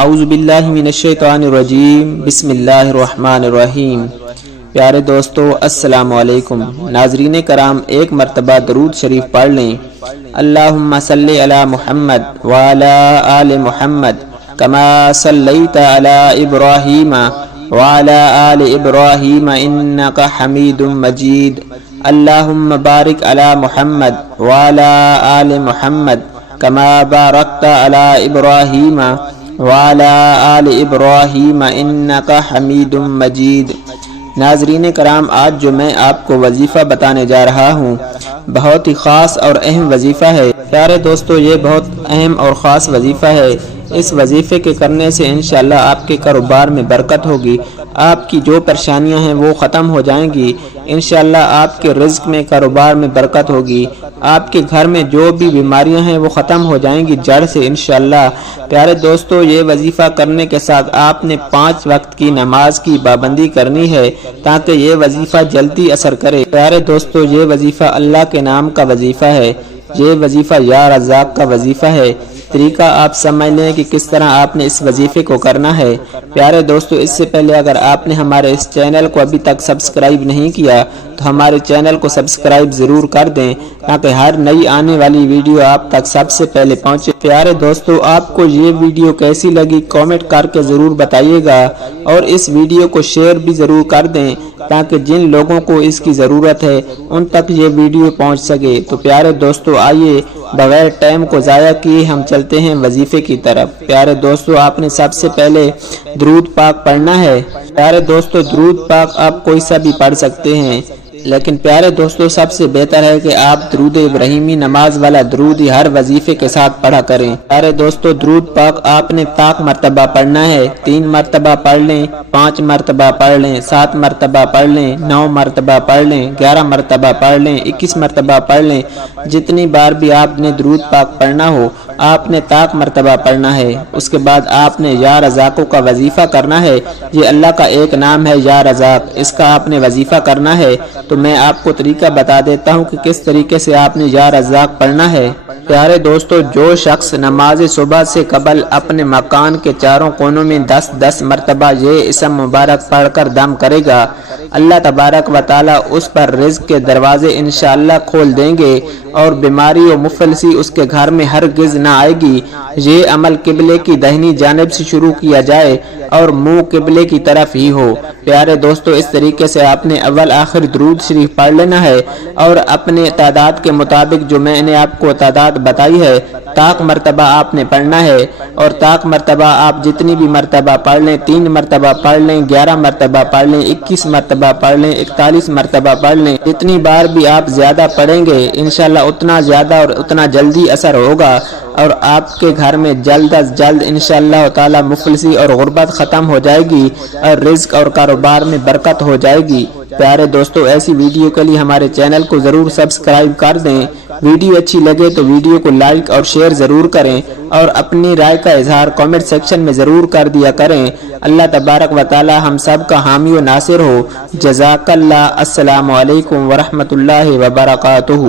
اعوذ باللہ من الشیطان الرجیم بسم اللہ الرحمن الرحیم۔ پیارے دوستو السلام علیکم۔ ناظرین کرام، ایک مرتبہ درود شریف پڑھ لیں۔ اللہم صلی علی محمد وعلی آل محمد کما صلیت علی ابراہیم وعلی آل ابراہیم انکا حمید مجید۔ اللہم بارک علی محمد وعلی آل محمد کما بارکت علی ابراہیم وعلی آل ابراہیم انکا حمید مجید۔ ناظرین کرام، آج جو میں آپ کو وظیفہ بتانے جا رہا ہوں بہت ہی خاص اور اہم وظیفہ ہے۔ پیارے دوستو، یہ بہت اہم اور خاص وظیفہ ہے۔ اس وظیفے کے کرنے سے انشاءاللہ آپ کے کاروبار میں برکت ہوگی، آپ کی جو پریشانیاں ہیں وہ ختم ہو جائیں گی، انشاءاللہ آپ کے رزق میں کاروبار میں برکت ہوگی، آپ کے گھر میں جو بھی بیماریاں ہیں وہ ختم ہو جائیں گی جڑ سے انشاءاللہ۔ پیارے دوستو، یہ وظیفہ کرنے کے ساتھ آپ نے 5 وقت کی نماز کی پابندی کرنی ہے تاکہ یہ وظیفہ جلدی اثر کرے۔ پیارے دوستو، یہ وظیفہ اللہ کے نام کا وظیفہ ہے، یہ وظیفہ یا رزاق کا وظیفہ ہے۔ طریقہ آپ سمجھ لیں کہ کس طرح آپ نے اس وظیفے کو کرنا ہے۔ پیارے دوستو، اس سے پہلے اگر آپ نے ہمارے اس چینل کو ابھی تک سبسکرائب نہیں کیا تو ہمارے چینل کو سبسکرائب ضرور کر دیں تاکہ ہر نئی آنے والی ویڈیو آپ تک سب سے پہلے پہنچے۔ پیارے دوستو، آپ کو یہ ویڈیو کیسی لگی کامنٹ کر کے ضرور بتائیے گا، اور اس ویڈیو کو شیئر بھی ضرور کر دیں تاکہ جن لوگوں کو اس کی ضرورت ہے ان تک یہ ویڈیو پہنچ سکے۔ تو پیارے دوستو، آئیے بغیر ٹائم کو ضائع کیے ہم چلتے ہیں وظیفے کی طرف۔ پیارے دوستو، آپ نے سب سے پہلے درود پاک پڑھنا ہے۔ پیارے دوستو، درود پاک آپ کوئی سا بھی پڑھ سکتے ہیں، لیکن پیارے دوستو سب سے بہتر ہے کہ آپ درود ابراہیمی نماز والا درود ہی ہر وظیفے کے ساتھ پڑھا کریں۔ پیارے دوستو، درود پاک آپ نے طاق مرتبہ پڑھنا ہے۔ 3 مرتبہ پڑھ لیں، 5 مرتبہ پڑھ لیں، 7 مرتبہ پڑھ لیں، 9 مرتبہ پڑھ لیں، 11 مرتبہ پڑھ لیں، 21 مرتبہ پڑھ لیں۔ جتنی بار بھی آپ نے درود پاک پڑھنا ہو آپ نے طاق مرتبہ پڑھنا ہے۔ اس کے بعد آپ نے یا رزاقوں کا وظیفہ کرنا ہے۔ یہ اللہ کا ایک نام ہے یا رزاق، اس کا آپ نے وظیفہ کرنا ہے۔ تو میں آپ کو طریقہ بتا دیتا ہوں کہ کس طریقے سے آپ نے یا رزاق پڑھنا ہے۔ پیارے دوستو، جو شخص نماز صبح سے قبل اپنے مکان کے چاروں کونوں میں 10 مرتبہ یہ اسم مبارک پڑھ کر دم کرے گا، اللہ تبارک و تعالی اس پر رزق کے دروازے انشاءاللہ کھول دیں گے اور بیماری و مفلسی اس کے گھر میں ہرگز نہ آئے گی۔ یہ عمل قبلے کی دہنی جانب سے شروع کیا جائے اور منہ قبلے کی طرف ہی ہو۔ پیارے دوستو، اس طریقے سے آپ نے اول آخر درود شریف پڑھ لینا ہے اور اپنے تعداد کے مطابق جو میں نے آپ کو تعداد بتائی ہے طاق مرتبہ آپ نے پڑھنا ہے، اور طاق مرتبہ آپ جتنی بھی مرتبہ پڑھ لیں، 3 مرتبہ پڑھ لیں، 11 مرتبہ پڑھ لیں، 21 مرتبہ پڑھ لیں، 41 مرتبہ پڑھ لیں۔ جتنی بار بھی آپ زیادہ پڑھیں گے انشاءاللہ اتنا زیادہ اور اتنا جلدی اثر ہوگا، اور آپ کے گھر میں جلد از جلد انشاءاللہ تعالی مفلسی اور غربت ختم ہو جائے گی اور رزق اور کاروبار میں برکت ہو جائے گی۔ پیارے دوستو، ایسی ویڈیو کے لیے ہمارے چینل کو ضرور سبسکرائب کر دیں۔ ویڈیو اچھی لگے تو ویڈیو کو لائک اور شیئر ضرور کریں، اور اپنی رائے کا اظہار کامنٹ سیکشن میں ضرور کر دیا کریں۔ اللہ تبارک و تعالی ہم سب کا حامی و ناصر ہو۔ جزاک اللہ۔ السلام علیکم ورحمۃ اللہ وبرکاتہ۔